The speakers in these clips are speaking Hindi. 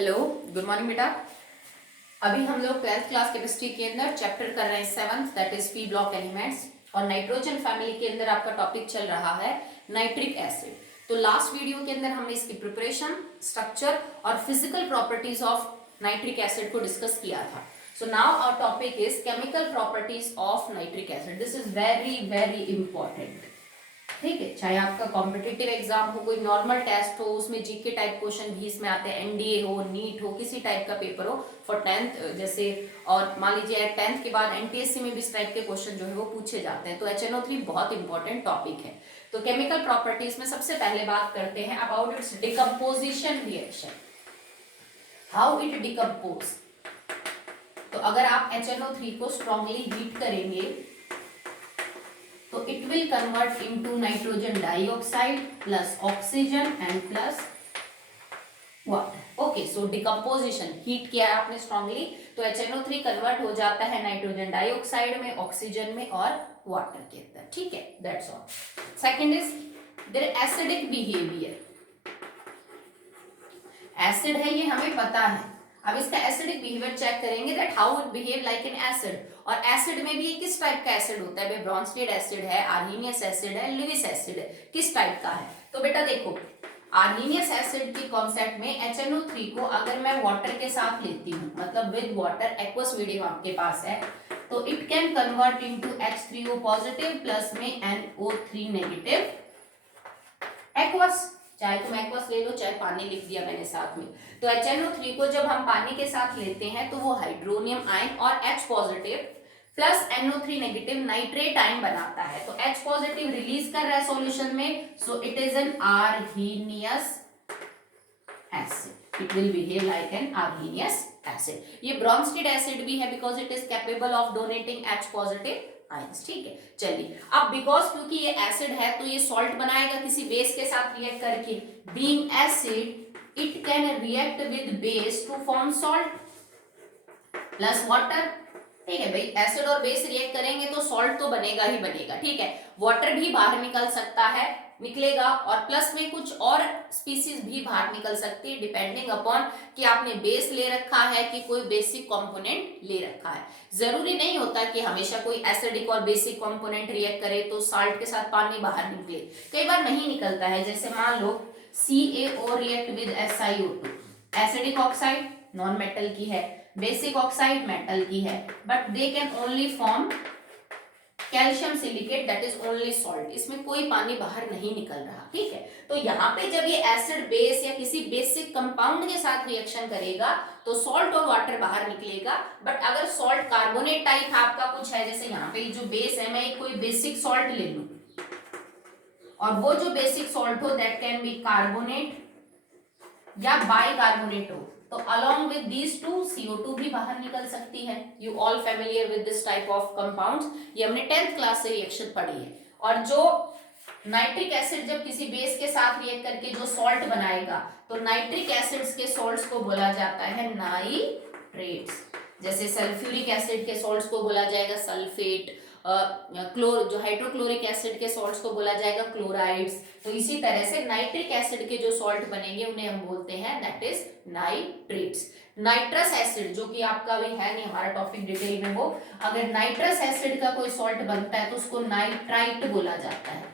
हेलो, गुड मॉर्निंग बेटा। अभी हम लोग 12th क्लास केमिस्ट्री के अंदर चैप्टर कर रहे हैं 7th, that is P block elements, और नाइट्रोजन फैमिली के अंदर आपका टॉपिक चल रहा है नाइट्रिक एसिड। तो लास्ट वीडियो के अंदर हमने इसकी प्रिपरेशन, स्ट्रक्चर और physical properties of nitric acid को डिस्कस किया था। So now our topic is chemical properties of nitric acid. This is very very important. ठीक है, चाहे आपका कॉम्पिटिटिव एग्जाम हो, कोई नॉर्मल टेस्ट हो, उसमें जीके टाइप क्वेश्चन भी इसमें आते हैं, एनडीए हो, नीट हो, किसी टाइप का पेपर हो फॉर 10th जैसे, और मान लीजिए 10th के बाद एनटीएससी में भी इस टाइप के क्वेश्चन जो है वो पूछे जाते हैं। तो HNO3 बहुत इंपॉर्टेंट टॉपिक है। तो केमिकल प्रॉपर्टीज में सबसे पहले बात करते हैं about it's decomposition reaction, how it decompose. तो अगर आप HNO3 को स्ट्रांगली हीट करेंगे तो it will convert into nitrogen dioxide plus oxygen and plus water. Okay, so decomposition, heat किया है आपने strongly, तो HNO3 कन्वर्ट हो जाता है नाइट्रोजन डाइऑक्साइड में, ऑक्सीजन में और वाटर के अंदर। ठीक है, that's all. Second is their acidic behavior. Acid है ये हमें पता है, अब इसका एसिडिक बिहेवियर चेक करेंगे that how it behave like an acid. और एसिड में भी ये किस टाइप का एसिड होता है, ब्रॉन्स्टेड एसिड है, आर्हीनियस एसिड है, लुईस एसिड है, किस टाइप का है। तो बेटा देखो, आर्हीनियस एसिड के कॉन्सेप्ट में HNO3 को अगर मैं वाटर के साथ लेती हूँ, मतलब विद वाटर, एक्वस मीडियम आपके पास है, तो it can convert into H3O positive plus में NO3 नेगेटिव एक्वस। चाहे तुम एक्वस ले लो, चाहे पानी लिख दिया मैंने साथ में। तो HNO3 को जब हम पानी के साथ लेते हैं तो वो हाइड्रोनियम आयन और H positive plus NO3 negative nitrate ion बनाता है। तो H पॉजिटिव रिलीज कर रहा है सॉल्यूशन में, so it is an Arrhenius acid. It will behave like an Arrhenius acid. ये ब्रॉन्स्टेड एसिड भी है because it is capable of donating H positive ions. ठीक है, चलिए अब बिकॉज क्योंकि ये एसिड है तो ये सॉल्ट बनाएगा किसी बेस के साथ रिएक्ट करके। Being acid it can react with base to form salt plus water. ठीक है भाई, एसिड और बेस रिएक्ट करेंगे तो सॉल्ट तो बनेगा ही बनेगा। ठीक है, वाटर भी बाहर निकल सकता है, निकलेगा, और प्लस में कुछ और स्पीसीज भी बाहर निकल सकती है डिपेंडिंग अपॉन कि आपने बेस ले रखा है कि कोई बेसिक कंपोनेंट ले रखा है। जरूरी नहीं होता कि हमेशा कोई एसिडिक और बेसिक कंपोनेंट रिएक्ट करे तो साल्ट के साथ पानी बाहर निकले, कई बार नहीं निकलता है। जैसे मान लो CaO react with SiO2, acidic oxide non metal की है, बेसिक ऑक्साइड मेटल की है, but they can only form calcium silicate, that is only salt. इसमें कोई पानी बाहर नहीं निकल रहा। ठीक है, तो यहाँ पे जब ये एसिड बेस या किसी बेसिक कंपाउंड के साथ रिएक्शन करेगा तो सॉल्ट और वाटर बाहर निकलेगा। बट अगर सॉल्ट कार्बोनेट टाइप आपका कुछ है, जैसे यहाँ पे जो बेस है, मैं कोई बेसिक सॉल्ट ले लूं और वो जो बेसिक सॉल्ट हो दैट कैन बी कार्बोनेट या बाइकार्बोनेट हो, तो along with these two CO2 भी बाहर निकल सकती है। You all familiar with this type of compounds, ये हमने 10th क्लास से रिएक्शन पढ़ी है। और जो नाइट्रिक एसिड जब किसी बेस के साथ रिएक्ट करके जो सॉल्ट बनाएगा तो नाइट्रिक एसिड्स के सॉल्ट्स को बोला जाता है नाइट्रेट्स। जैसे सल्फ्यूरिक एसिड के सॉल्ट्स को बोला जाएगा सल्फेट, जो हाइड्रोक्लोरिक एसिड के सॉल्ट्स को बोला जाएगा क्लोराइड्स। तो इसी तरह से नाइट्रिक एसिड के जो सॉल्ट बनेंगे उन्हें हम बोलते हैं that is nitrates. Nitrous acid जो कि आपका भी है नहीं हमारा टॉपिक डिटेल में, वो अगर नाइट्रस एसिड का कोई सॉल्ट बनता है तो उसको नाइट्राइट बोला जाता है।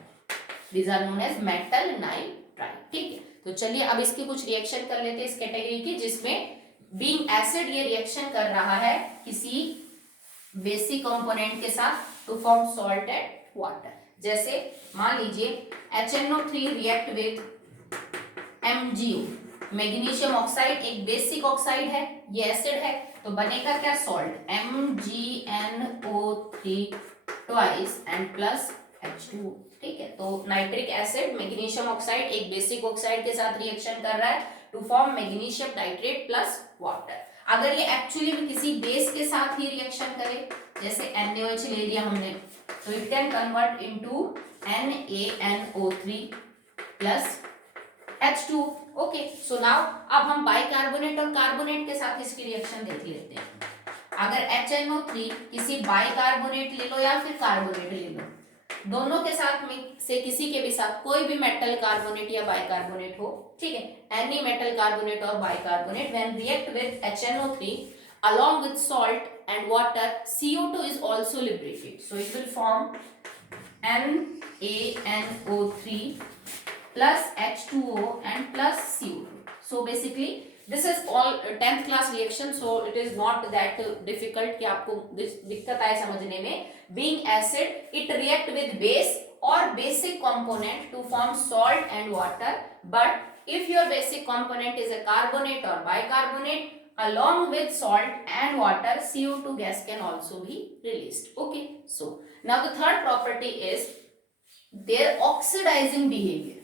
These are known as metal nitrite. ठीक है, तो चलिए अब इसकी कुछ रिएक्शन कर लेते हैं इस कैटेगरी की, जिसमें बीइंग एसिड ये रिएक्शन कर रहा है किसी बेसिक कंपोनेंट के साथ to form salt and water. जैसे मान लीजिए HNO3 react with MgO, magnesium oxide एक बेसिक ऑक्साइड है, ये एसिड है, तो बनेगा क्या salt MgNO3 twice and plus H2O। ठीक है, तो नाइट्रिक एसिड मैग्नीशियम ऑक्साइड एक बेसिक ऑक्साइड के साथ रिएक्शन कर रहा है to form magnesium nitrate plus water. अगर ये एक्चुअली में किसी बेस के साथ ही रिएक्शन करे, जैसे NaOH ले लिया हमने, तो it can convert into NaNO3 plus H2। Okay, so now अब हम बाइकार्बोनेट और कार्बोनेट के साथ इसकी रिएक्शन देख लेते हैं। अगर HNO3 किसी बाइकार्बोनेट ले लो या फिर कार्बोनेट ले लो, दोनों के साथ में से किसी के भी साथ कोई भी मेटल कार्बोनेट या बाइकार्बोनेट हो, ठीक है, एनी मेटल कार्बोनेट और bicarbonate when react with HNO3 along with salt and water, CO2 is also liberated, so it will form NaNO3 plus H2O and plus CO2. So basically this is all 10th class reaction, so it is not that difficult कि आपको दिक्कत आए समझने में. Being acid, it react with base or basic component to form salt and water, but if your basic component is a carbonate or bicarbonate, along with salt and water, CO2 gas can also be released. Okay, so now the third property is their oxidizing behavior.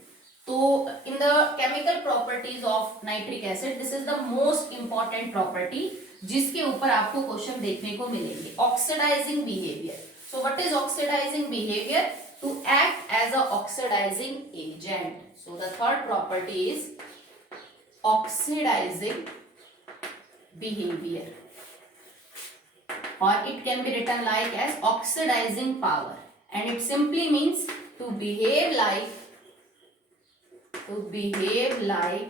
तो in the chemical properties of nitric acid, this is the most important property जिसके ऊपर आपको क्वेश्चन देखने को मिलेंगे. Oxidizing behavior. So what is oxidizing behavior? To act as a oxidizing agent. So the third property is oxidizing behavior, or it can be written like as oxidizing power, and it simply means to behave like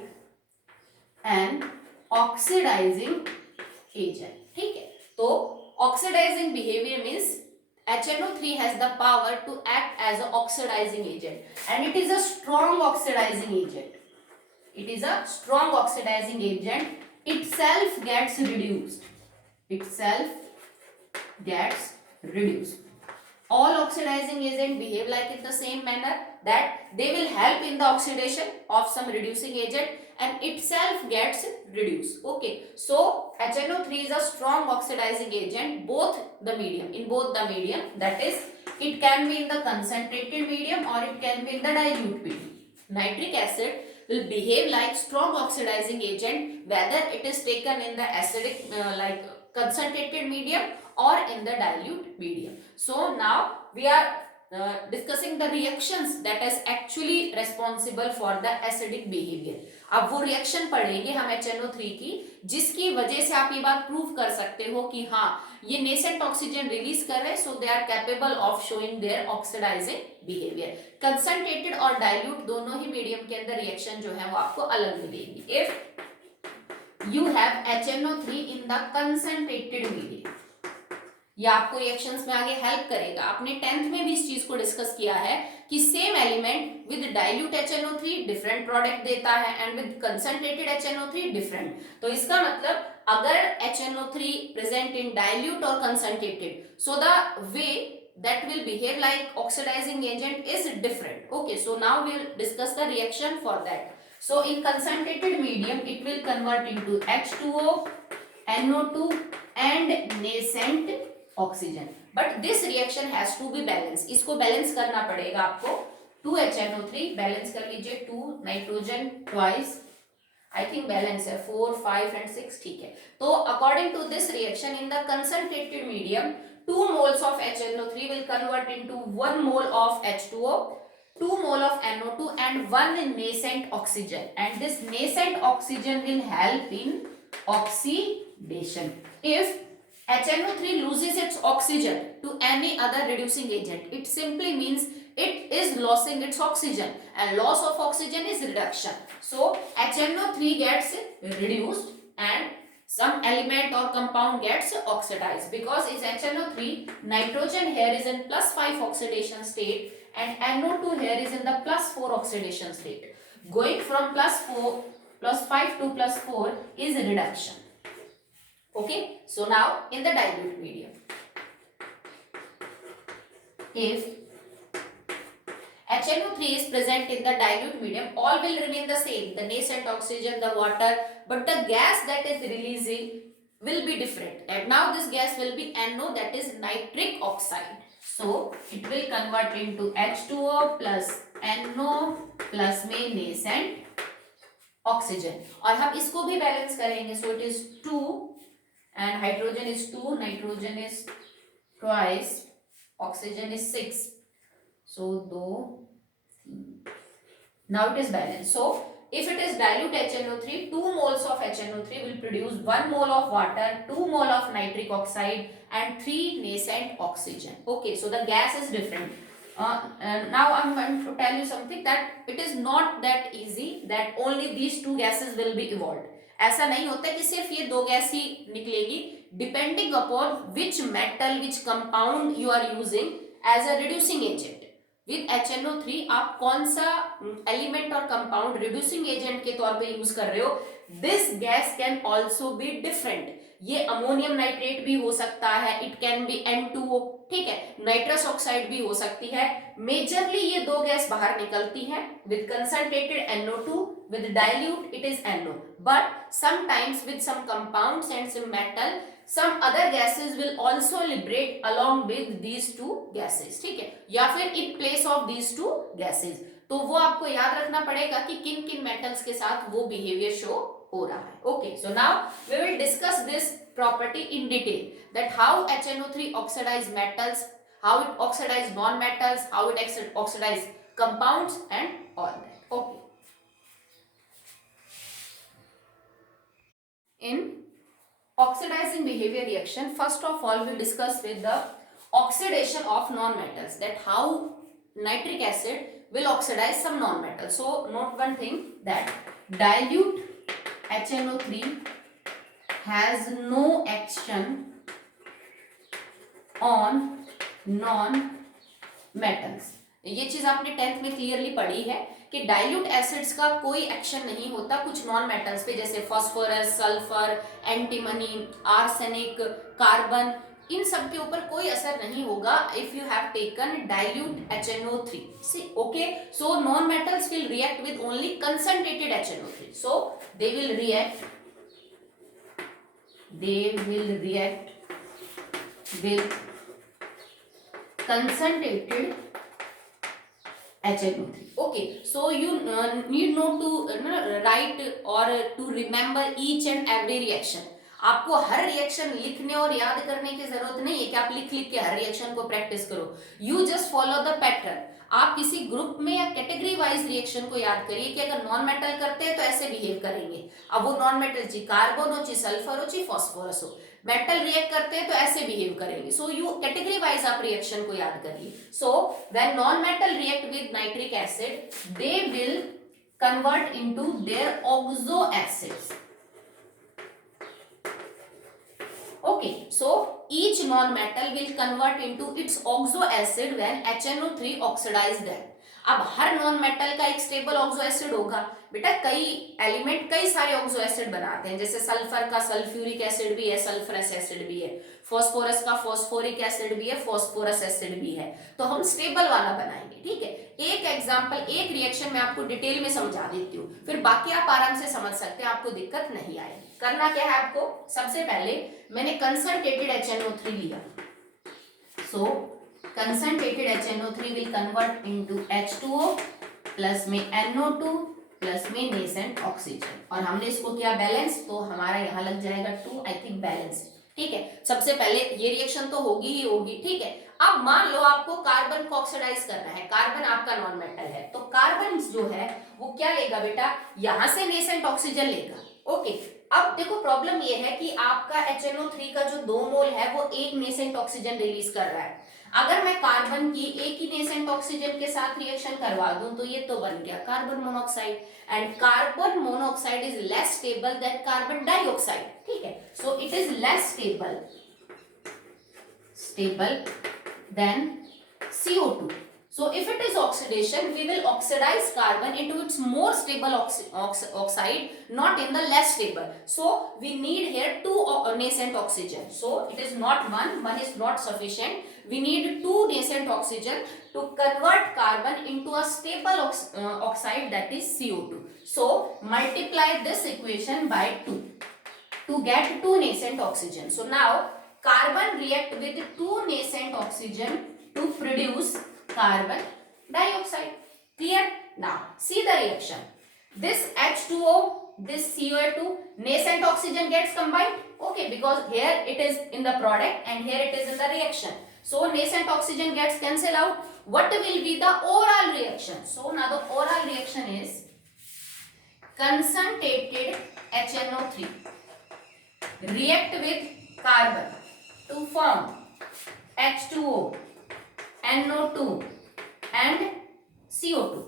an oxidizing agent. ठीक है, तो oxidizing behavior means HNO3 has the power to act as an oxidizing agent, and it is a strong oxidizing agent. It is a strong oxidizing agent. Itself gets reduced. All oxidizing agents behave like in the same manner, that they will help in the oxidation of some reducing agent and itself gets reduced. Okay, so HNO3 is a strong oxidizing agent in both the medium, that is it can be in the concentrated medium or it can be in the dilute medium. Nitric acid will behave like strong oxidizing agent whether it is taken in the acidic like concentrated medium or in the dilute medium. So now we are discussing the reactions that is actually responsible for the acidic behavior. अब वो रिएक्शन पढ़ेंगे हम HNO3 की, जिसकी वजह से आप ये बात प्रूव कर सकते हो कि हाँ ये नेसेंट ऑक्सीजन रिलीज कर रहे हैं, so they are capable of showing their oxidizing behaviour. Concentrated और डाइल्यूट दोनों ही मीडियम के अंदर रिएक्शन जो है वो आपको अलग मिलेगी. If you have HNO3 in the concentrated medium, ये आपको रिएक्शंस में आगे हेल्प करेगा. आपने 10th में भी इस चीज को डिस्कस किया है कि same element with dilute HNO3 different product देता है and with concentrated HNO3 different. तो इसका मतलब अगर HNO3 प्रेजेंट इन डाइल्यूट और concentrated, so the way that will behave like oxidizing agent is different. Okay, so now we will discuss the reaction for that. So in concentrated medium it will convert into H2O, NO2 and nascent oxygen, but this reaction has to be balanced. इसको बैलेंस करना पड़ेगा आपको. 2 HNO3 बैलेंस कर लीजिए, 2 nitrogen twice, I think balance है 4, 5 एंड 6. ठीक है, तो according to this reaction in the concentrated medium 2 moles of HNO3 will convert into 1 mole of H2O, 2 mole of NO2 and 1 nascent oxygen, and this nascent oxygen will help in oxidation. If HNO3 loses its oxygen to any other reducing agent, it simply means it is losing its oxygen, and loss of oxygen is reduction. So HNO3 gets reduced and some element or compound gets oxidized, because it's HNO3, nitrogen here is in +5 oxidation state and NO2 here is in the +4 oxidation state. Going from +5 to +4 is reduction. Okay, so now in the dilute medium, if HNO3 is present in the dilute medium, all will remain the same, the nascent oxygen, the water, but the gas that is releasing will be different, and now this gas will be NO, that is nitric oxide. So it will convert into H2O plus NO plus में nascent oxygen, और हम इसको भी बैलेंस करेंगे. So it is 2 and hydrogen is 2, nitrogen is twice, oxygen is 6. So now it is balanced. So if it is dilute HNO3, 2 moles of HNO3 will produce 1 mole of water, 2 mole of nitric oxide and 3 nascent oxygen. Okay, so the gas is different. Now I'm going to tell you something that it is not that easy that only these two gases will be evolved. ऐसा नहीं होता कि सिर्फ ये दो गैस ही निकलेगी. Depending upon which metal which compound you are using as a reducing agent. With HNO3 आप कौन सा एलिमेंट और कंपाउंड रिड्यूसिंग एजेंट के तौर पे यूज कर रहे हो, this gas can also be different. ये अमोनियम नाइट्रेट भी हो सकता है, इट कैन बी N2O, ठीक है, नाइट्रस ऑक्साइड भी हो सकती है. मेजरली ये दो गैस बाहर निकलती है with concentrated NO2, with dilute it is NO, but sometimes with some compounds and some metal some other gases will also liberate along with these two gases, ठीक है, या फिर in place of these two gases. तो वो आपको याद रखना पड़ेगा कि किन किन मेटल्स के साथ वो बिहेवियर शो हो रहा है. Okay, so now we will discuss this property in detail, that how HNO3 oxidize metals, how it oxidize non-metals, how it oxidize compounds and all that. Okay. In oxidizing behavior reaction, first of all we discuss with the oxidation of non-metals, that how nitric acid will oxidize some non-metals. So note one thing, that dilute HNO3 has no action on non-metals. ये चीज आपने 10th में क्लियरली पढ़ी है कि डाइल्यूट एसिड्स का कोई एक्शन नहीं होता कुछ नॉन मेटल्स पे, जैसे phosphorus, sulphur, antimony, arsenic, carbon, इन सब के ऊपर कोई असर नहीं होगा if you have taken dilute HNO3. See, okay, so non metals will react with only concentrated HNO3. So they will react with concentrated HNO3. Okay, so you need not to write or to remember each and every reaction. आपको हर रिएक्शन लिखने और याद करने की जरूरत नहीं है कि आप लिख लिख के हर रिएक्शन को प्रैक्टिस करो. You just follow the pattern. आप किसी ग्रुप में या कैटेगरी वाइज रिएक्शन को याद करिए कि अगर नॉन मेटल करते हैं तो ऐसे बिहेव करेंगे. अब वो नॉन मेटल ची कार्बन हो, ची सल्फर हो, ची फॉस्फोरस हो. मेटल रिएक्ट करते हैं तो ऐसे बिहेव करेंगे. सो यू कैटेगरी वाइज आप रिएक्शन को याद करिए. So when non metal react with nitric acid they will convert into their oxo acids. Okay, so each non-metal will convert into its oxo acid when HNO3 oxidize them. अब हर नॉन मेटल का एक स्टेबल ऑक्सो एसिड होगा. बेटा कई एलिमेंट कई सारे ऑक्सो एसिड बनाते हैं, जैसे सल्फर का सल्फ्यूरिक एसिड भी है, सल्फरस एसिड भी है, फास्फोरस का फास्फोरिक एसिड भी है, फास्फोरस एसिड भी है. तो हम स्टेबल वाला बनाएंगे, ठीक है. एक एग्जांपल, एक रिएक्शन में आपको डिटेल में समझा देती हूँ, फिर बाकी आप आराम से समझ सकते हैं, आपको दिक्कत नहीं आएगी. करना क्या है आपको, सबसे पहले मैंने कंसंट्रेटेड HNO3 लिया. So concentrated HNO3 will convert into H2O plus में NO2 प्लस में नेसेंट ऑक्सीजन, और हमने इसको किया बैलेंस, तो हमारा यहाँ लग जाएगा 2. आई थिंक बैलेंस, ठीक है. सबसे पहले ये रिएक्शन तो होगी ही होगी, ठीक है. अब मान लो आपको कार्बन को ऑक्सीडाइज करना है. कार्बन आपका नॉन मेटल है, तो कार्बन जो है वो क्या लेगा बेटा, यहां से नेसेंट ऑक्सीजन लेगा. ओके, अब देखो प्रॉब्लम ये है कि आपका HNO3 का जो 2 मोल है वो एक नेसेंट ऑक्सीजन रिलीज कर रहा है. अगर मैं कार्बन की एक ही नेसेंट ऑक्सीजन के साथ रिएक्शन करवा दूं तो ये तो बन गया carbon monoxide, and carbon monoxide is less stable then carbon dioxide, ठीक है. So it is less stable then CO2. So if it is oxidation, we will oxidize carbon into its more stable oxide, not in the less stable. So we need here 2 nascent oxygen. So it is not one is not sufficient. We need 2 nascent oxygen to convert carbon into a stable oxide, that is CO2. So multiply this equation by 2 to get 2 nascent oxygen. So now carbon react with 2 nascent oxygen to produce carbon dioxide. Clear? Now see the reaction. This H2O, this CO2, nascent oxygen gets combined. Okay, because here it is in the product and here it is in the reaction. So nascent oxygen gets cancelled out. What will be the overall reaction? So now the overall reaction is concentrated HNO3 react with carbon to form H2O, NO2 and CO2.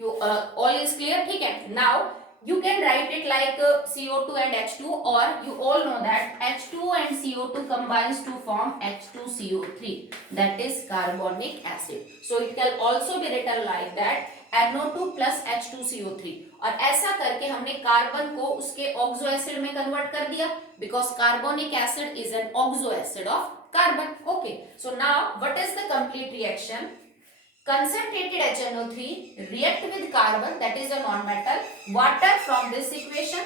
You all is clear? ठीक है. Now you can write it like CO2 and H2, or you all know that H2 and CO2 combines to form H2CO3, that is carbonic acid. So it can also be written like that NO2 plus H2CO3. और ऐसा करके हमने कार्बन को उसके ऑक्सो एसिड में कन्वर्ट कर दिया, because carbonic acid is an oxo acid of carbon. Okay, so now what is the complete reaction? Concentrated HNO3 react with carbon, that is a non-metal, water from this equation,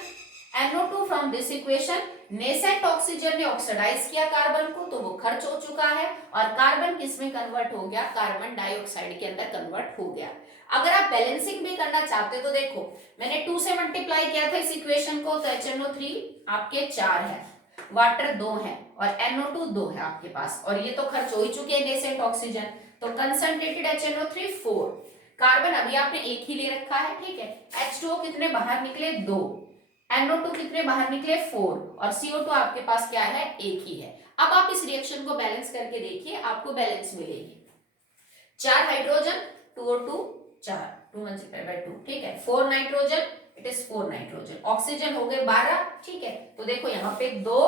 NO2 from this equation. Nascent oxygen ने ऑक्सीडाइज किया कार्बन को, तो वो खर्च हो चुका है, और कार्बन किस में कन्वर्ट हो गया? कार्बन डाइऑक्साइड के अंदर कन्वर्ट हो गया. अगर आप बैलेंसिंग भी करना चाहते तो देखो, मैंने 2 से मल्टीप्लाई किया था इस इक्वेशन को, तो HNO3 आपके 4 है, वाटर 2 है, और NO2 2 है आपके पास, और ये तो खर्च हो ही चुके हैं नेसेंट ऑक्सीजन. तो कंसंट्रेटेड HNO3 4, कार्बन अभी आपने एक ही ले रखा है, ठीक है. H2O कितने बाहर निकले? 2. NO2 कितने बाहर निकले? 4. और CO2 आपके पास क्या है? एक ही है. अब आप इस रिएक्शन को बैलेंस करके देखिए, आपको बैलेंस मिलेगी. 4 हाइड्रोजन, 2O2, 4, 2 मल्टीप्लाई बाय 2, ठीक है. 4 nitrogen, it is 4 nitrogen. Oxygen हो गए 12, ठीक है. तो देखो यहाँ पे 2,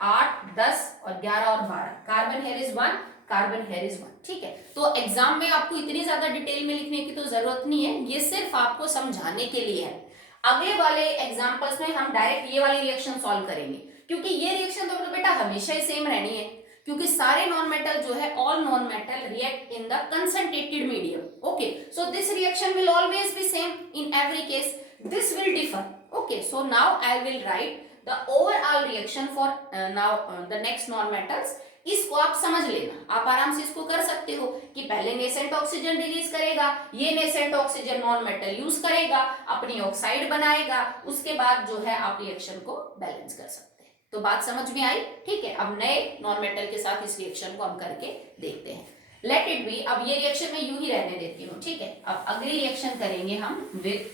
8, 10 और 11 और 12. Carbon here is 1, carbon here is 1, ठीक है. तो एग्जाम में आपको इतनी ज्यादा डिटेल में लिखने की तो जरूरत नहीं है, ये सिर्फ आपको समझाने के लिए है. अगले वाले एग्जांपल्स में हम डायरेक्ट ये वाली रिएक्शन सॉल्व करेंगे, क्योंकि ये रिएक्शन तो बेटा हमेशा ही सेम रहनी है, क्योंकि सारे नॉन मेटल जो है, all non metal react in the concentrated medium. Okay, so this reaction will always be same in every case. This will differ. Okay, so now I will write the overall reaction for now the next non metals. इसको आप समझ लेना, आप आराम से इसको कर सकते हो कि पहले नेसेंट ऑक्सीजन रिलीज करेगा, ये nascent oxygen non metal use करेगा, अपनी ऑक्साइड बनाएगा, उसके बाद जो है आप रिएक्शन को बैलेंस कर सकते हैं. तो बात समझ में आई? ठीक है. अब नए नॉन मेटल के साथ इस रिएक्शन को हम करके देखते हैं. Let it be. अब ये रिएक्शन मैं यूं ही रहने देती हूँ, ठीक है. अब अगली रिएक्शन करेंगे हम विद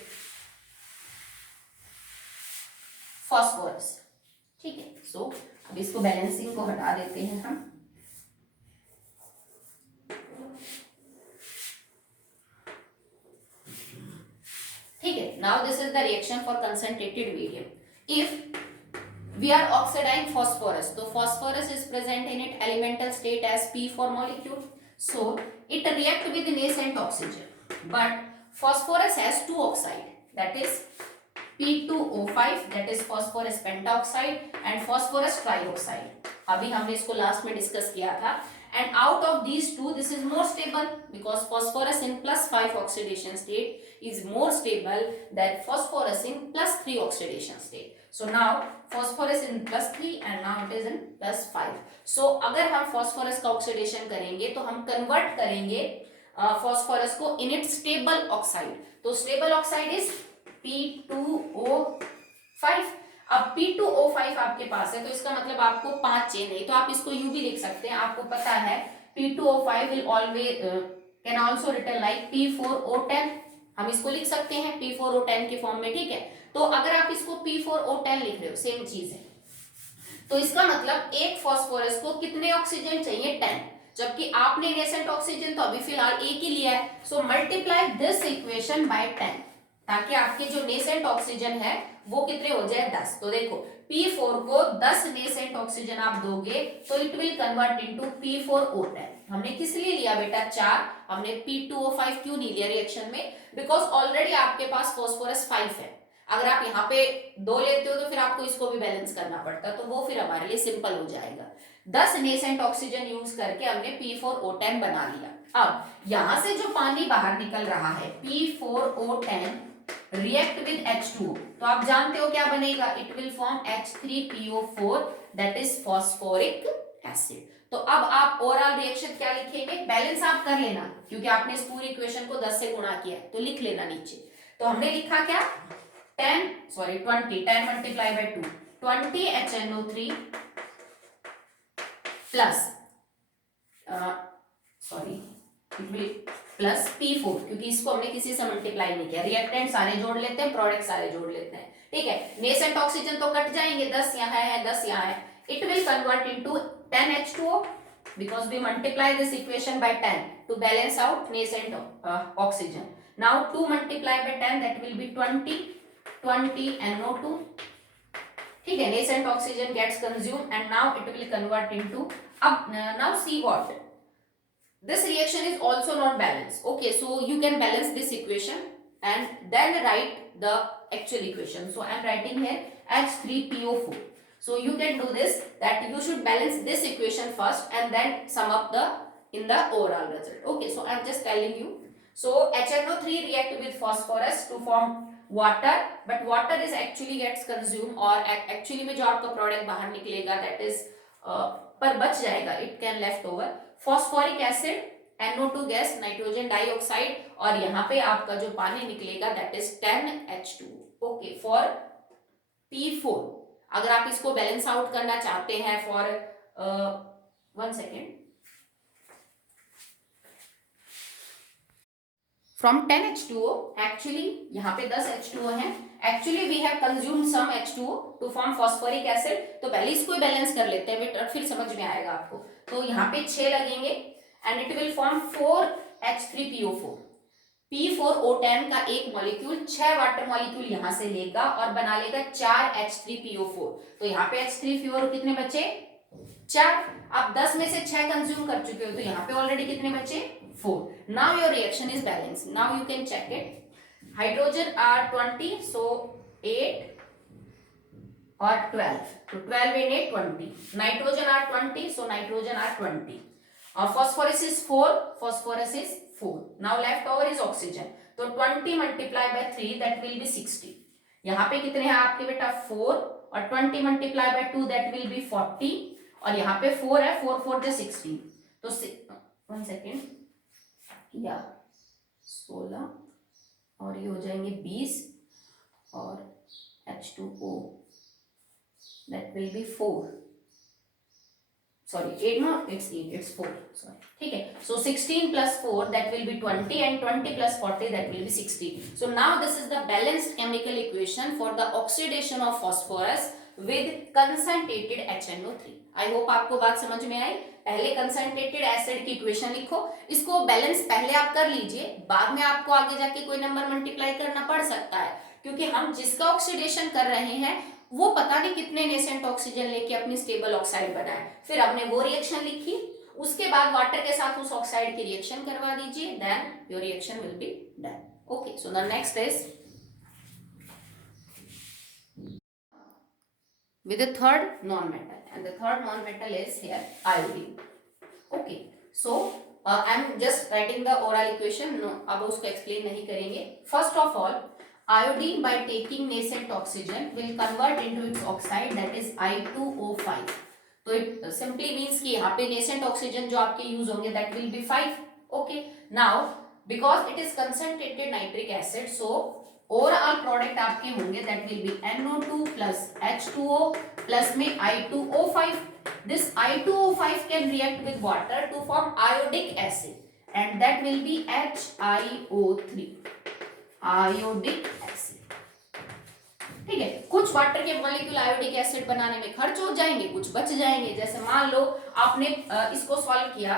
फॉस्फोरस, ठीक है. सो अब इसको बैलेंसिंग को हटा देते हैं हम. ठीक है. Now this is the reaction for concentrated medium. If we are oxidizing phosphorus, so phosphorus is present in its elemental state as P4 molecule, so it react with nascent oxygen, but phosphorus has 2 oxide, that is P2O5, that is phosphorus pentaoxide and phosphorus trioxide. अभी हमने इसको लास्ट में डिस्कस किया था. And out of these two, this is more stable because phosphorus in +5 oxidation state is more stable than phosphorus in +3 oxidation state. So now phosphorus in +3 and now it is in +5. So अगर हम phosphorus का oxidation करेंगे तो हम convert करेंगे phosphorus को in its stable oxide. तो stable oxide is P2O5. अब P2O5 आपके पास है, तो इसका मतलब आपको 5 चेन है, तो आप इसको यूं भी लिख सकते हैं. आपको पता है P2O5 will always can also written like P4O10. हम इसको लिख सकते हैं P4O10 के फॉर्म में, ठीक है. तो अगर आप इसको P4O10 लिख रहे हो, सेम चीज है, तो इसका मतलब एक फॉस्फोरस को कितने ऑक्सीजन चाहिए? 10. जबकि आपने नेसेंट ऑक्सीजन तो अभी फिलहाल एक ही लिया है, so multiply this equation by 10, ताकि आपके जो नेसेंट ऑक्सीजन है वो कितने हो जाए? 10. तो देखो P4 को 10 नेसेंट ऑक्सीजन आप दोगे तो it will convert into P4O10. हमने किस लिए लिया बेटा? 4. हमने P2O5 क्यों नहीं लिया रिएक्शन में? बिकॉज ऑलरेडी आपके पास फॉस्फोरस 5 है. अगर आप यहाँ पे 2 लेते हो तो फिर आपको इसको भी बैलेंस करना पड़ता, तो वो फिर हमारे लिए सिंपल हो जाएगा. 10 नेसेंट ऑक्सीजन यूज करके हमने P4O10 बना लिया. अब यहां से जो पानी बाहर निकल रहा है P4O10 रिएक्ट विद H2O, तो आप जानते हो क्या बनेगा? It will form H3PO4, that is phosphoric acid. तो अब आप ओवरऑल रिएक्शन क्या लिखेंगे? बैलेंस आप कर लेना, क्योंकि आपने इस पूरी इक्वेशन को 10 से गुणा किया है, तो लिख लेना नीचे. तो हमने लिखा क्या? 10 multiply by 2, 20 HNO3 plus plus P4, क्योंकि इसको हमने किसी से मल्टीप्लाई नहीं किया. रिएक्टेंट सारे जोड़ लेते हैं, प्रोडक्ट सारे जोड़ लेते हैं, ठीक है. नेसेंट ऑक्सीजन तो कट जाएंगे, 10 यहाँ है, 10 यहाँ है. It will convert into 10 H2O because we multiply this equation by 10 to balance out nascent oxygen. Now 2 multiplied by 10, that will be 20, 20 NO2. ठीक है, nascent oxygen gets consumed and now it will convert into, now see what, this reaction is also not balanced. Okay, so you can balance this equation and then write the actual equation. So I am writing here H3PO4. So you can do this, that you should balance this equation first and then sum up the in the overall result. Okay, so I am just telling you. So HNO3 react with phosphorus to form water, but water is actually gets consumed, और actually में जो आपका प्रोडक्ट बाहर निकलेगा that is पर बच जाएगा, it can left over phosphoric acid, NO2 gas, nitrogen dioxide, और यहाँ पे आपका जो पानी निकलेगा that is 10H2. Okay, for P4 अगर आप इसको बैलेंस आउट करना चाहते हैं for 1 second, from 10H2O, actually यहाँ पे 10H2O है, actually we have consumed some H2O to form phosphoric acid, तो पहले इसको बैलेंस कर लेते हैं बेटा, फिर समझ में आएगा आपको. तो यहाँ पे 6 लगेंगे and it will form 4H3PO4. P4O10 का एक मॉलिक्यूल 6 वाटर मॉलिक्यूल यहाँ से लेगा और बना लेगा 4H3PO4. तो यहाँ पे H3PO कितने बचे? 4. आप 10 में से 6 कंज्यूम कर चुके हो, तो यहाँ पे ऑलरेडी कितने बचे? 4. Now your reaction is balance. Now you can check it. Hydrogen are 20, so 8 और 12, तो 12 and 8 20. Nitrogen are 20, so nitrogen are 20. और phosphorus is 4, phosphorus is 4. Now left over is oxygen. तो 20 multiplied by 3, that will be 60. यहाँ पे कितने हैं आपके बेटा? 4, और 20 multiplied by 2, that will be 40. और यहाँ पे 4 है, 4 4 जो 16. तो 1 सेकेंड, या 16 और ये हो जाएंगे 20 और H2O that will be 4. Sorry, 8, no, it's 8, it's 4. Sorry, ठीक है. So 16 plus 4, that will be 20, and 20 plus 40, that will be 60. So now this is the balanced chemical equation for the oxidation of phosphorus with concentrated HNO3. I hope आपको बात समझ में आई. पहले कंसंट्रेटेड एसिड की इक्वेशन लिखो, इसको बैलेंस पहले आप कर लीजिए, बाद में आपको आगे जाके कोई नंबर मल्टीप्लाई करना पड़ सकता है, क्योंकि हम जिसका ऑक्सीडेशन कर रहे हैं वो पता नहीं कितने नेसेंट ऑक्सीजन लेके अपनी स्टेबल ऑक्साइड बनाए. फिर हमने वो रिएक्शन लिखी, उसके बाद वाटर के साथ उस ऑक्साइड की रिएक्शन करवा दीजिए, then your reaction will be done. Okay, so the next is with the third non-metal, and the third non-metal is here iodine. Okay, so I'm just writing the oral equation. No, अब उसको explain नहीं करेंगे. First of all, iodine by taking nascent oxygen will convert into its oxide, that is I2O5. तो it simply means कि यहाँ पे nascent oxygen जो आपके use होंगे that will be 5. Okay, now because it is concentrated nitric acid, so overall product आपके होंगे that will be NO2 plus H2O plus में I2O5. This I2O5 can react with water to form iodic acid, and that will be HiO3, iodic acid. ठीक है, कुछ वाटर के मॉलिक्यूल आयोडिक एसिड बनाने में खर्च हो जाएंगे, कुछ बच जाएंगे. जैसे मान लो आपने इसको सॉल्व किया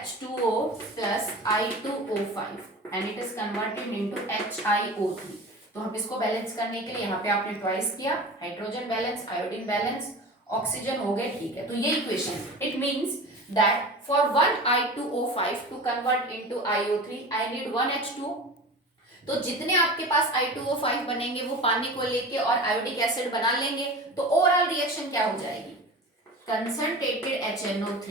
H2O plus I2O5 and it is converted into HiO3. तो हम इसको बैलेंस करने के लिए यहाँ पे आपने ट्वाइस किया, hydrogen balance, iodine balance, oxygen हो गए. ठीक है, तो ये equation, it means that for 1 I2O5 to convert into IO3 I need 1 H2O. तो जितने आपके पास I2O5 बनेंगे वो पानी को लेके और आयोडिक एसिड बना लेंगे, तो ओवरऑल रिएक्शन क्या हो जाएगी? Concentrated HNO3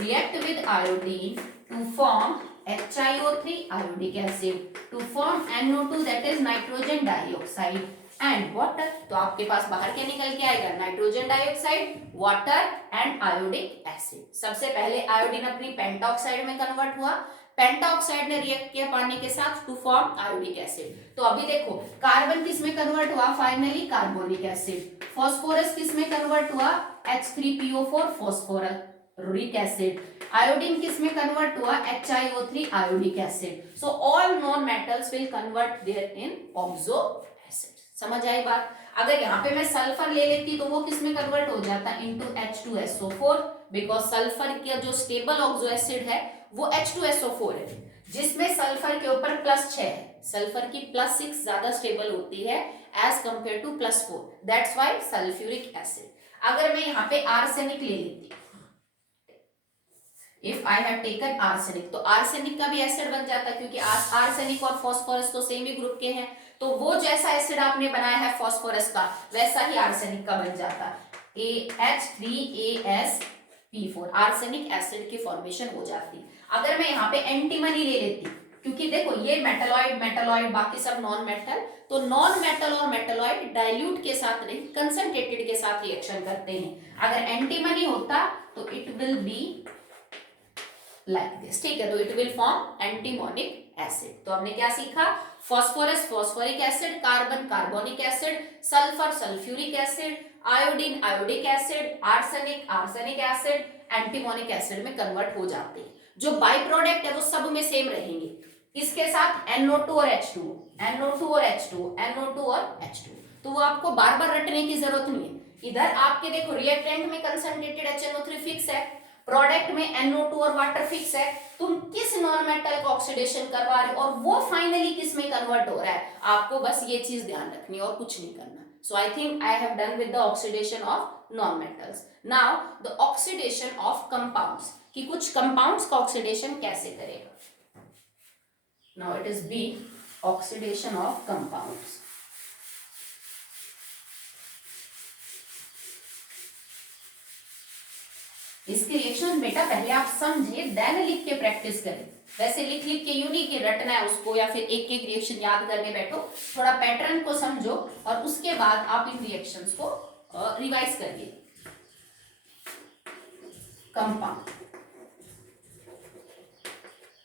react with iodine to form HiO3 iodic acid to form NO2, that is nitrogen dioxide, and water. तो आपके पास बाहर क्या निकल के आएगा? Nitrogen dioxide, water and iodic acid. सबसे पहले आयोडीन अपनी पेंटाऑक्साइड में कन्वर्ट हुआ, पेंटाऑक्साइड ने रिएक्ट किया पानी के साथ टू फॉर्म आयोडिक एसिड. तो अभी देखो कार्बन किस में कन्वर्ट हुआ? Finally carbonic acid. फॉस्फोरस किस में कन्वर्ट हुआ? H3PO4 phosphoric acid. आयोडीन किस में कन्वर्ट हुआ? HiO3 iodic acid. So all non metals will convert their in oxo acid. समझ आई बात? अगर यहाँ पे मैं सल्फर ले लेती तो वो किस में कन्वर्ट हो जाता? इनटू H2SO4, बिकॉज सल्फर का जो स्टेबल ऑक्सो एसिड है वो H2SO4 है, जिसमें सल्फर के ऊपर +6 है। सल्फर की +6 ज्यादा स्टेबल होती है as compare to +4, that's why sulphuric acid. अगर मैं यहाँ पे आर्सेनिक ले लेती, if I have taken arsenic, तो आर्सेनिक का भी एसिड बन जाता, क्योंकि आर्सेनिक और फास्फोरस तो सेम ही ग्रुप के हैं, तो वो जैसा एसिड आपने बनाया है फास्फोरस का वैसा ही आर्सेनिक का बन जाता, H3AsP4, आर्सेनिक एसिड की फॉर्मेशन हो जाती। अगर मैं यहाँ पे एंटीमनी ले लेती, क्योंकि देखो ये मेटलॉइड मेटलॉइड बाकी सब नॉन मेटल, तो नॉन मेटल और मेटलॉइड डाइल्यूट के साथ नहीं कंसंट्रेटेड के साथ रिएक्शन करते हैं। अगर एंटीमनी होता तो it will be like this, ठीक है, तो it will form antimonic acid. तो हमने क्या सीखा, phosphorus phosphoric acid, carbon carbonic acid, sulphur sulphuric acid, iodine iodic acid, arsenic arsenic acid antimonic acid में कन्वर्ट हो जाते हैं। जो बाई प्रोडक्ट है वो सब में सेम रहेंगे, इसके साथ NO2 और H2, NO2 और H2, NO2 और H2, तो वो आपको बार बार रटने की जरूरत नहीं है। इधर आपके देखो रिएक्टेंट में कंसंट्रेटेड HNO3 फिक्स है, प्रोडक्ट में NO2 और वाटर फिक्स है, तुम किस नॉन मेटल का ऑक्सीडेशन करवा रहे हो और वो फाइनली किस में कन्वर्ट हो रहा है, आपको बस ये चीज ध्यान रखनी और कुछ नहीं करना। So I think I have done with the oxidation of non metals. Now the oxidation of compounds, कि कुछ कंपाउंड्स का ऑक्सीडेशन कैसे करेगा। Now it is be, oxidation of compounds. इसके रिएक्शन बेटा पहले आप समझे, देन लिख के प्रैक्टिस करें। वैसे लिख लिख के यूं नहीं कि रटना है उसको या फिर एक एक रिएक्शन याद करके बैठो, थोड़ा पैटर्न को समझो और उसके बाद आप इन रिएक्शंस को रिवाइज करिए। Compound,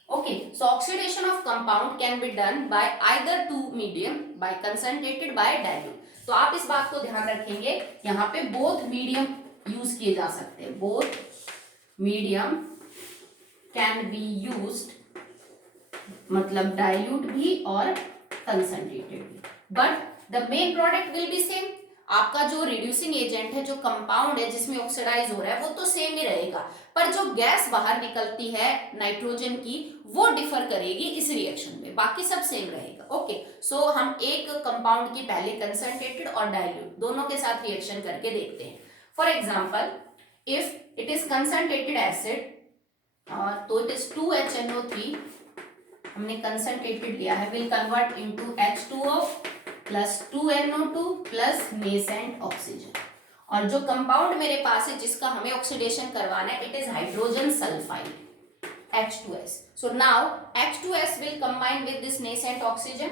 okay, so oxidation of compound can be done by either two medium, by concentrated, by dilute। तो आप इस बात को ध्यान रखेंगे, यहाँ पे both medium यूज किए जा सकते हैं, both medium can be used, मतलब dilute भी और concentrated भी, but the main product will be same। आपका जो रिड्यूसिंग एजेंट है, जो कंपाउंड है जिसमें ऑक्सीडाइज हो रहा है, वो तो सेम ही रहेगा, पर जो गैस बाहर निकलती है नाइट्रोजन की वो डिफर करेगी इस रिएक्शन में, बाकी सब सेम रहेगा। ओके, सो हम एक कंपाउंड की पहले कंसंट्रेटेड और डाइल्यूट दोनों के साथ रिएक्शन करके देखते हैं। For example, if it is concentrated acid, तो इट इज 2HNO3, हमने कंसंट्रेटेड लिया है, will convert into H2O plus 2NO2 plus nascent oxygen. और जो कंपाउंड मेरे पास है जिसका हमें ऑक्सीडेशन करवाना है, it is hydrogen sulphide H2S। So now H2S will combine with this nascent oxygen,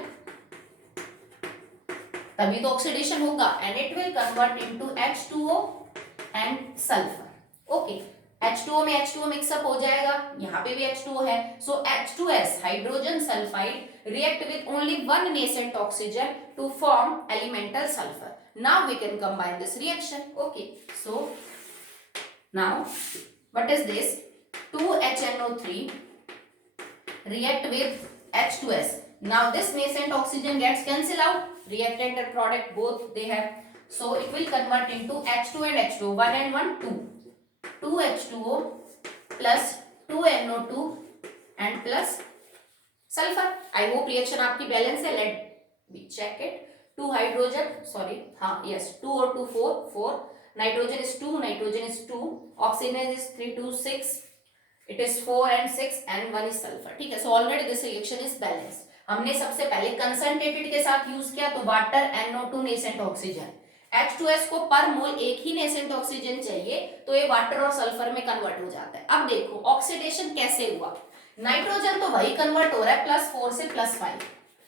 तभी तो ऑक्सीडेशन होगा, and it will convert into H2O and sulphur. Okay, H2O में H2O मिक्सअप हो जाएगा, यहाँ पे भी H2O है, सो H2S hydrogen sulphide react with only one nascent oxygen to form elemental sulfur. Now we can combine this reaction. Okay, so now what is this? 2HNO3 react with H2S. Now this nascent oxygen gets cancelled out. Reactant and product both they have. So it will convert into H2 and H2O. 1 and 1, 2. 2H2O plus 2NO2 and plus sulphur. I hope reaction आपकी बैलेंस है, let we check it. 2 hydrogen, sorry, हाँ यस, 2 और 2 4, 4, nitrogen is 2, nitrogen is 2, oxygen is 3 2 6, it is 4 and 6 and 1 is sulphur. ठीक है, so already this reaction is balance. हमने सबसे पहले कंसंट्रेटेड के साथ यूज किया, तो water NO2 nascent oxygen, H2S को पर मोल एक ही नेसेंट ऑक्सीजन चाहिए, तो ये वाटर और सल्फर में कन्वर्ट हो जाता है। अब देखो ऑक्सीडेशन कैसे हुआ, नाइट्रोजन तो वही कन्वर्ट हो रहा है +4 से +5,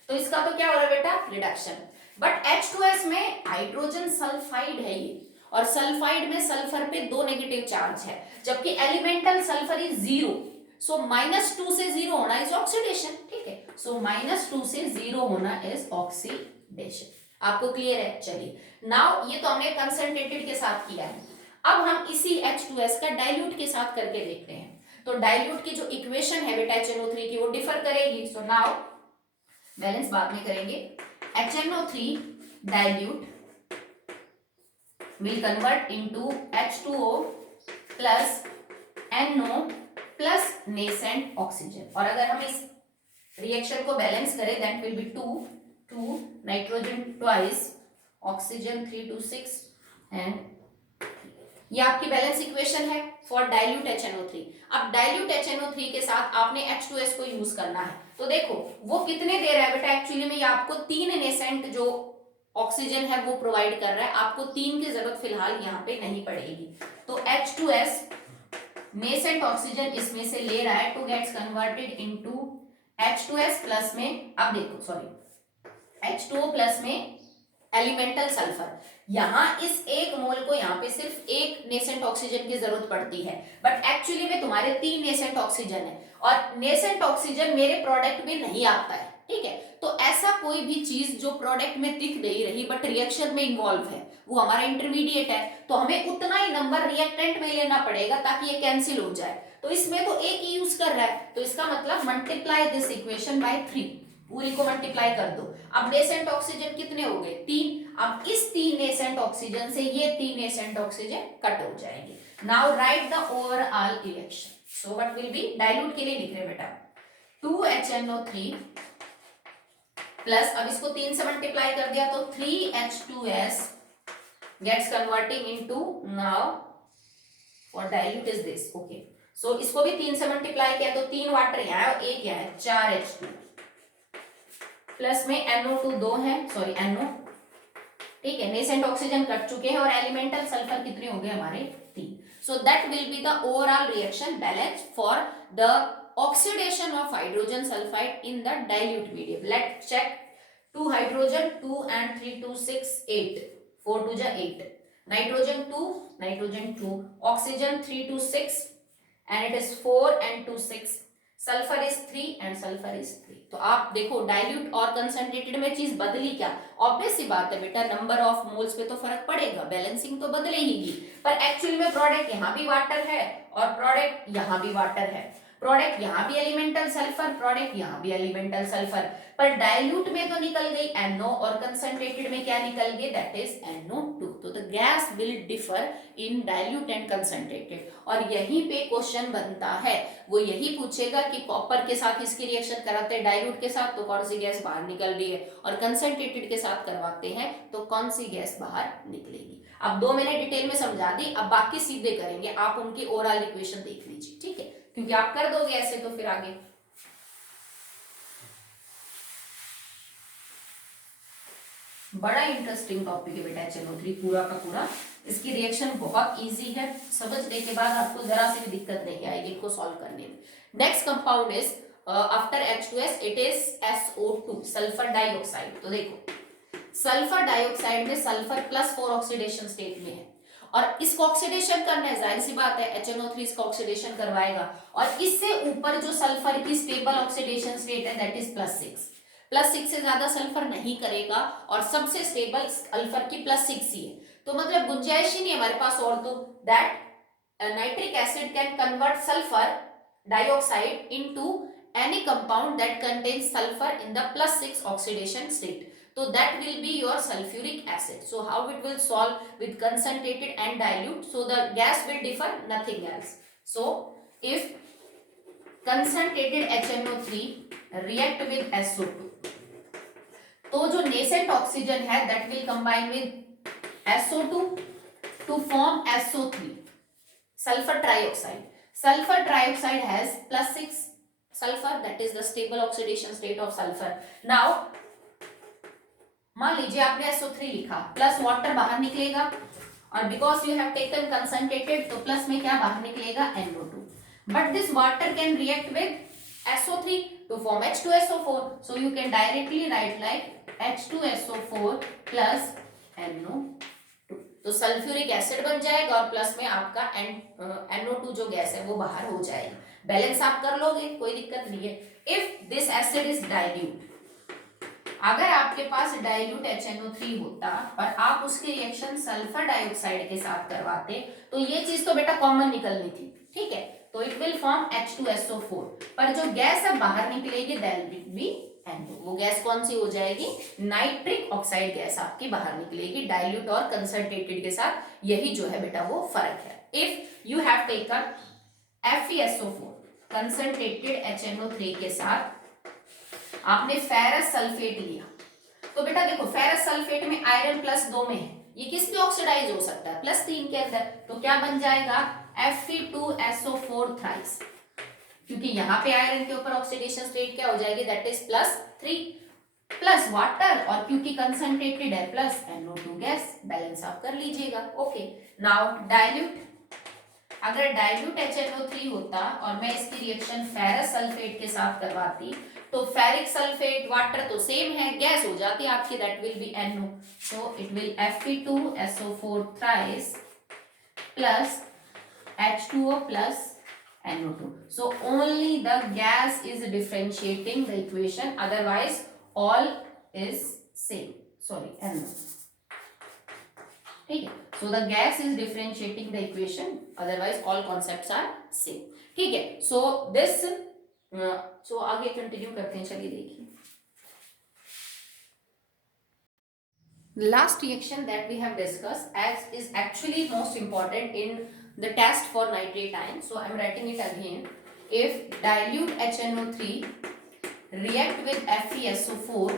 तो इसका तो क्या हो रहा है बेटा, रिडक्शन। बट H2S में हाइड्रोजन सल्फाइड है ये, और सल्फाइड में सल्फर पे 2 नेगेटिव चार्ज है, जबकि एलिमेंटल सल्फर इज 0, सो -2 से 0 होना इज ऑक्सीडेशन। ठीक है, सो -2 से 0 होना इज ऑक्सीडेशन। आपको क्लियर है? चलिए, नाउ ये तो हमने कंसंट्रेटेड के साथ किया है, अब हम इसी H2S का डाइल्यूट के साथ करके देखते हैं। तो डाइल्यूट की जो इक्वेशन है बेटा HNO3 की, वो डिफर करेगी। सो नाउ बैलेंस बाद में करेंगे। HNO3 dilute will convert into H2O plus NO plus nascent oxygen. और अगर हम इस रिएक्शन को बैलेंस करें that will B 2 nitrogen twice oxygen 3 2 6 and ये आपकी बैलेंस इक्वेशन है फॉर डाइल्यूट HNO3। अब डाइल्यूट HNO3 के साथ आपने H2S को यूज करना है। तो देखो वो कितने दे रहा है बेटा, एक्चुअली में ये आपको 3 नेसेंट जो ऑक्सीजन है वो प्रोवाइड कर रहा है, आपको 3 की जरूरत फिलहाल यहाँ पे नहीं पड़ेगी। तो H2S नेसेंट ऑक्सीजन इसमें से ले रहा है to gets converted into H2S plus में, अब देखो सॉरी H2O प्लस में एलिमेंटल सल्फर। यहां इस एक मोल को यहाँ पे सिर्फ एक नेसेंट ऑक्सीजन की जरूरत पड़ती है, बट एक्चुअली में तुम्हारे 3 नेसेंट ऑक्सीजन है और नेसेंट ऑक्सीजन मेरे प्रोडक्ट में नहीं आता है, ठीक है। तो ऐसा कोई भी चीज जो प्रोडक्ट में दिख नहीं रही बट रिएक्शन में इन्वॉल्व है वो हमारा इंटरमीडिएट है, तो हमें उतना ही नंबर रिएक्टेंट में लेना पड़ेगा ताकि ये कैंसिल हो जाए। तो इसमें तो एक ही यूज कर रहा है, तो इसका मतलब मल्टीप्लाई दिस इक्वेशन बाय 3, पूरी को मल्टीप्लाई कर दो। अब नेसेंट ऑक्सीजन कितने हो गए 3। अब इस 3 नेसेंट ऑक्सीजन से ये 3 नेसेंट ऑक्सीजन कट हो जाएंगे। Now right the overall reaction. So what will be, dilute के लिए लिख रहे बेटा 2HNO3 प्लस, अब इसको 3 से मल्टीप्लाई कर दिया तो 3H2S gets converting into, now for dilute is this, okay. So इसको भी 3 से मल्टीप्लाई किया तो 3 वाटर यहाँ है और 1 यहाँ है, 4H2 प्लस में NO2 2 है, सॉरी NO, ठीक है। नेसेंट ऑक्सीजन कट चुके हैं और एलिमेंटल सल्फर कितने हो गए हमारे 3। So that will be the overall reaction balance for the oxidation of hydrogen sulphide in the dilute medium. Let's check 2 hydrogen 2 and 3 2 6 8 4 2 8, nitrogen 2 oxygen 3 2 6 and it is 4 and 2 6, sulphur is 3 and sulphur is 3। तो आप देखो डाइल्यूट और कंसंट्रेटेड में चीज बदली क्या, ऑब्वियस सी बात है बेटा, नंबर ऑफ मोल्स पे तो फर्क पड़ेगा, बैलेंसिंग तो बदलेगी, पर एक्चुअल में प्रोडक्ट यहाँ भी वाटर है और प्रोडक्ट यहाँ भी वाटर है, प्रोडक्ट यहाँ भी एलिमेंटल सल्फर, प्रोडक्ट यहाँ भी एलिमेंटल सल्फर, पर डाइल्यूट में तो निकल गई NO और कंसंट्रेटेड में क्या निकल गई, दैट इज NO2। तो the gas will differ in dilute and concentrated. और यहीं पे क्वेश्चन बनता है, वो यही पूछेगा कि कॉपर के साथ इसकी रिएक्शन कराते हैं डाइल्यूट के साथ तो कौन सी गैस बाहर निकल रही है, और कंसंट्रेटेड के साथ करवाते हैं तो कौन सी गैस बाहर निकलेगी। अब 2 मैंने डिटेल में समझा दी, अब बाकी सीधे करेंगे, आप उनकी ओवरऑल इक्वेशन देख लीजिए, ठीक है, क्योंकि आप कर दोगे ऐसे तो फिर आगे। बड़ा इंटरेस्टिंग टॉपिक है बेटा HNO3 पूरा का पूरा, इसकी रिएक्शन बहुत इजी है, समझने के बाद आपको जरा सी भी दिक्कत नहीं आएगी इसको सॉल्व करने में। Next compound is after H2S it is SO2 sulphur dioxide. तो देखो सल्फर डाइऑक्साइड में सल्फर +4 ऑक्सीडेशन स्टेट में है और इसको ऑक्सीडेशन करना है, जाहिर सी बात है HNO3 इसका ऑक्सीडेशन करवाएगा, और इससे ऊपर जो सल्फर की स्टेबल ऑक्सीडेशन स्टेट है दैट इज +6 से ज्यादा सल्फर नहीं करेगा और सबसे स्टेबल सल्फर की +6 ही है, तो मतलब गुंजाइश ही नहीं हमारे पास और, तो that nitric acid can convert sulphur dioxide into any compound that contains sulfur in the +6 oxidation state, so that will be your sulfuric acid. So how it will solve with concentrated and dilute, so the gas will differ, nothing else. So if concentrated HNO3 react with SO2 तो जो नेसेंट ऑक्सीजन है that will combine with SO2 to form SO3 sulfur trioxide. Sulfur trioxide has +6 sulfur, that is the stable oxidation state of sulfur. Now मान लीजिए आपने SO3 लिखा, प्लस वाटर बाहर निकलेगा और because you have taken concentrated तो प्लस में क्या बाहर निकलेगा NO2, but this water can react with SO3 to form H2SO4, so you can directly write like H2SO4 plus NO2, तो सल्फ्यूरिक एसिड बन जाएगा और प्लस में आपका NO2 जो गैस है वो बाहर हो जाएगी। बैलेंस आप कर लोगे, कोई दिक्कत नहीं है। If this acid is dilute, अगर आपके पास डाइल्यूट HNO3 होता और आप उसकी रिएक्शन सल्फर डाइऑक्साइड के साथ करवाते तो ये चीज तो बेटा कॉमन निकलनी थी, ठीक है, तो इट विल फॉर्म H2SO4, पर जो गैस अब बाहर निकलेगी दैट विल बी NO, वो गैस कौन सी हो जाएगी, नाइट्रिक ऑक्साइड गैस आपकी बाहर निकलेगी डाइल्यूट और कंसंट्रेटेड के साथ, यही जो है बेटा वो फर्क है। If you have taken FeSO4 concentrated HNO3 के साथ आपने फेरस सल्फेट लिया, तो बेटा देखो फेरस सल्फेट में आयरन प्लस 2 में है, ये किस में ऑक्सीडाइज हो सकता है, प्लस 3 के अंदर, तो क्या बन जाएगा Fe2SO4 थ्राइस, क्योंकि यहाँ पे आयरन के ऊपर ऑक्सीडेशन स्टेट क्या हो जाएगी, दैट इज +3 प्लस वाटर, और क्योंकि कंसंट्रेटेड है प्लस NO2 गैस, बैलेंस आप कर लीजिएगा। ओके, नाउ डाइल्यूट, अगर डाइल्यूट HNO3 होता और मैं इसकी रिएक्शन फेरस सल्फेट के साथ करवाती, तो फेरिक सल्फेट वाटर तो सेम है, गैस हो जाती आपकी, that will B NO, so it will Fe2SO4 thrice plus H2O plus NO2. So only the gas is differentiating the equation, otherwise all is same. Sorry, NO. ठीक है, so the gas is differentiating the equation, otherwise all concepts are same. ठीक है, so this so आगे कंटिन्यू करते हैं, चलिए देखिए। Last reaction that we have discussed as is actually most important in the test for nitrate ion, so I am writing it again. If dilute HNO3 react with FeSO4,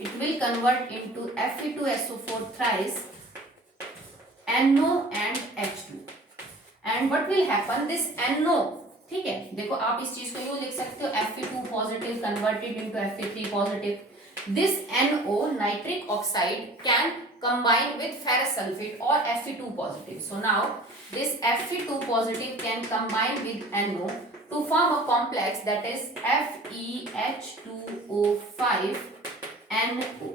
it will convert into Fe2SO4 thrice NO and H2, and what will happen, this NO, ठीक है, देखो आप इस चीज को यूं लिख सकते हो, Fe2 positive converted into Fe3 positive. This NO nitric oxide can combine with ferrous sulfate or Fe2 positive. So now this Fe2 positive can combine with NO to form a complex that is FeH2O5 NO,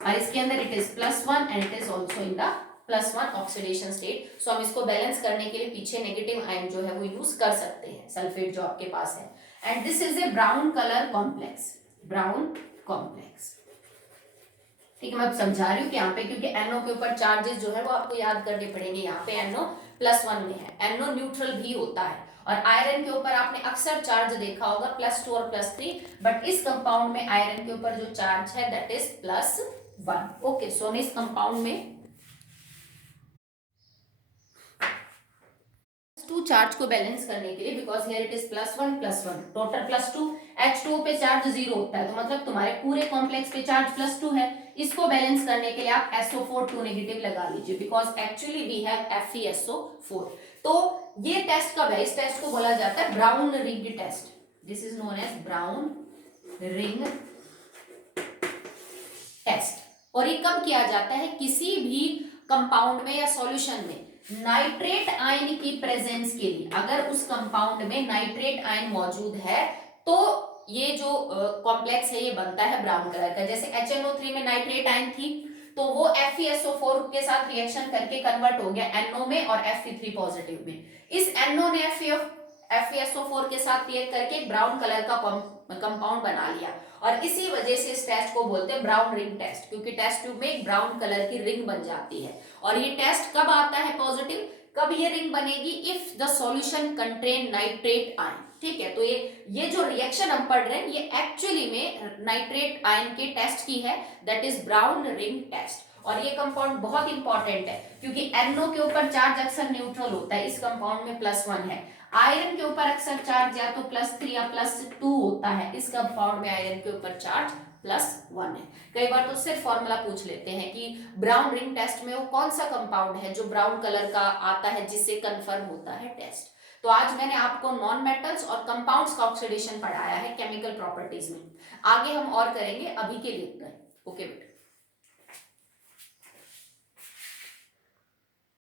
और इसके अंदर it is +1 and it is also in the +1 oxidation state. So हम इसको बैलेंस करने के लिए पीछे नेगेटिव आयन जो है वो यूज कर सकते हैं, सल्फेट जो आपके पास है, and this is a brown colour complex, brown complex. ठीक है, मैं अब समझा रही हूँ कि यहाँ पे क्योंकि NO के ऊपर चार्जेस जो है वो आपको याद करने पड़ेंगे, यहाँ पे NO +1 में है, NO न्यूट्रल भी होता है, और आयरन के ऊपर आपने अक्सर चार्ज देखा होगा +2 और +3, बट इस कंपाउंड में आयरन के ऊपर जो चार्ज है दैट इज +1। ओके, सो हम इस कंपाउंड में 2 चार्ज को बैलेंस करने के लिए, because here it is +1 total +2, H2O पे चार्ज 0 होता है, तो मतलब तुम्हारे पूरे कॉम्प्लेक्स पे चार्ज +2 है, इसको बैलेंस करने के लिए आप SO4 2 नेगेटिव लगा लीजिए, because actually we have FeSO4। तो ये टेस्ट कब है, इस टेस्ट को बोला जाता है brown ring test, this is known as brown ring test, और ये कब किया जाता है, किसी भी कंपाउंड में या सॉल्यूशन में नाइट्रेट आयन की प्रेजेंस के लिए, अगर उस कंपाउंड में नाइट्रेट आयन मौजूद है तो ये जो कॉम्प्लेक्स है ये बनता है ब्राउन कलर का। जैसे HNO3 में नाइट्रेट आयन थी तो वो FeSO4 के साथ रिएक्शन करके कन्वर्ट हो गया NO में और Fe3 पॉजिटिव में। इस NO ने FeSO4 के साथ रिएक्ट करके एक ब्राउन कलर का कंपाउंड बना लिया, और इसी वजह से इस टेस्ट को बोलते हैं ब्राउन रिंग टेस्ट, क्योंकि टेस्ट ट्यूब में एक ब्राउन कलर की रिंग बन जाती है। और ये टेस्ट कब आता है पॉजिटिव, कब ये रिंग बनेगी, if the solution contain nitrate ion. ठीक है, तो ये जो रिएक्शन हम पढ़ रहे हैं ये एक्चुअली में नाइट्रेट आयन के टेस्ट की है, that is brown ring test. और ये कंपाउंड बहुत इंपॉर्टेंट है क्योंकि NO के ऊपर चार्ज अक्सर न्यूट्रल होता है, इस कंपाउंड में +1 है। आयरन के ऊपर अक्सर चार्ज या तो +3 या +2 होता है, इस कंपाउंड में आयरन के ऊपर चार्ज +1 है। कई बार तो सिर्फ फॉर्मूला पूछ लेते हैं कि ब्राउन रिंग टेस्ट में वो कौन सा कंपाउंड है जो ब्राउन कलर का आता है जिससे कंफर्म होता है टेस्ट। तो आज मैंने आपको नॉन मेटल्स और कंपाउंड्स का ऑक्सीडेशन पढ़ाया है केमिकल प्रॉपर्टीज में, आगे हम और करेंगे, अभी के लिए इतना ही। ओके बेटा।